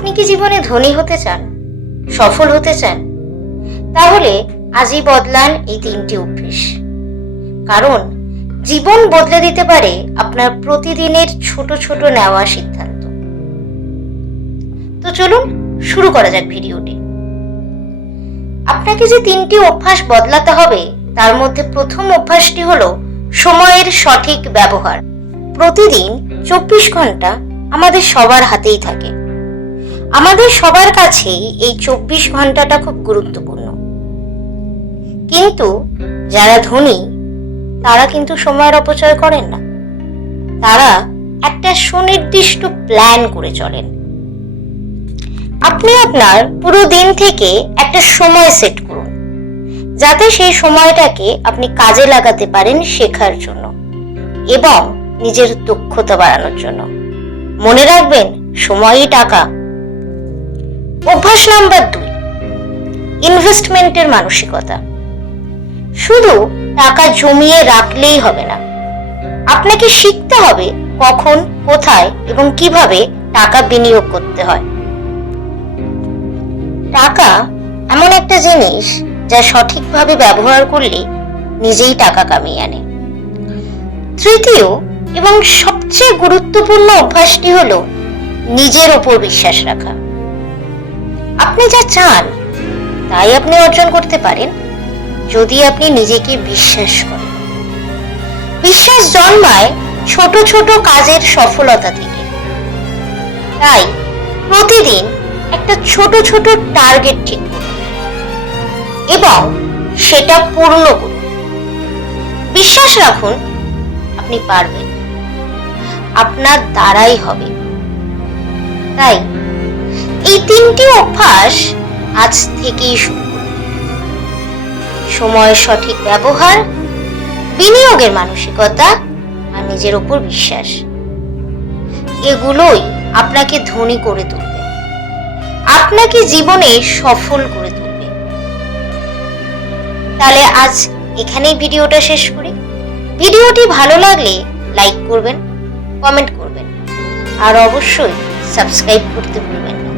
আপনি কি জীবনে ধনী হতে চান, সফল হতে চান? তাহলে আজই বদলান এই 3টি অভ্যেস। কারণ জীবন বদলে দিতে পারে আপনার প্রতিদিনের ছোট ছোট নেওয়া সিদ্ধান্ত। তো চলুন শুরু করা যাক ভিডিওটি। আপনাকে যে 3টি অভ্যাস বদলাতে হবে তার মধ্যে প্রথম অভ্যাসটি হলো সময়ের সঠিক ব্যবহার। প্রতিদিন 24 ঘন্টা আমাদের সবার হাতেই থাকে। আমাদের সবার কাছেই এই 24 ঘন্টাটা খুব গুরুত্বপূর্ণ। কিন্তু যারা ধনী তারা কিন্তু সময়ের অপচয় করেন না। তারা একটা সুনির্দিষ্ট প্ল্যান করে চলেন। আপনি আপনার পুরো দিন থেকে একটা সময় সেট করুন, যাতে সেই সময়টাকে আপনি কাজে লাগাতে পারেন শেখার জন্য এবং নিজের দক্ষতা বাড়ানোর জন্য। মনে রাখবেন, সময়ই টাকা। অভ্যাস নাম্বার 2, ইনভেস্টমেন্টের মানসিকতা। শুধু টাকা জমিয়ে রাখলেই হবে না, আপনাকে শিখতে হবে কখন, কোথায় এবং কিভাবে টাকা বিনিয়োগ করতে হয়। টাকা এমন একটা জিনিস যা সঠিকভাবে ব্যবহার করলে নিজেই টাকা কামিয়ে আনে। তৃতীয় এবং সবচেয়ে গুরুত্বপূর্ণ অভ্যাসটি হলো নিজের ওপর বিশ্বাস রাখা। আপনি যা চান তাই আপনি অর্জন করতে পারেন যদি আপনি নিজেকে বিশ্বাস করেন। বিশ্বাস জন্মায় ছোট ছোট কাজের সফলতা থেকে। তাই প্রতিদিন একটা ছোট ছোট টার্গেট ঠিক করুন এবং সেটা পূর্ণ করুন। বিশ্বাস রাখুন, আপনি পারবেন, আপনার দ্বারাই হবে। তাই এই 3টি অভ্যাস আজ থেকেই শুরু করুন। সময়ের সঠিক ব্যবহার, বিনিয়োগের মানসিকতা আর নিজের উপর বিশ্বাস, এগুলোই আপনাকে ধনী করে তুলবে, আপনাকে জীবনে সফল করে তুলবে। তাহলে আজ এখানেই ভিডিওটা শেষ করি। ভিডিওটি ভালো লাগলে লাইক করবেন, কমেন্ট করবেন আর অবশ্যই সাবস্ক্রাইব করতে ভুলবেন না।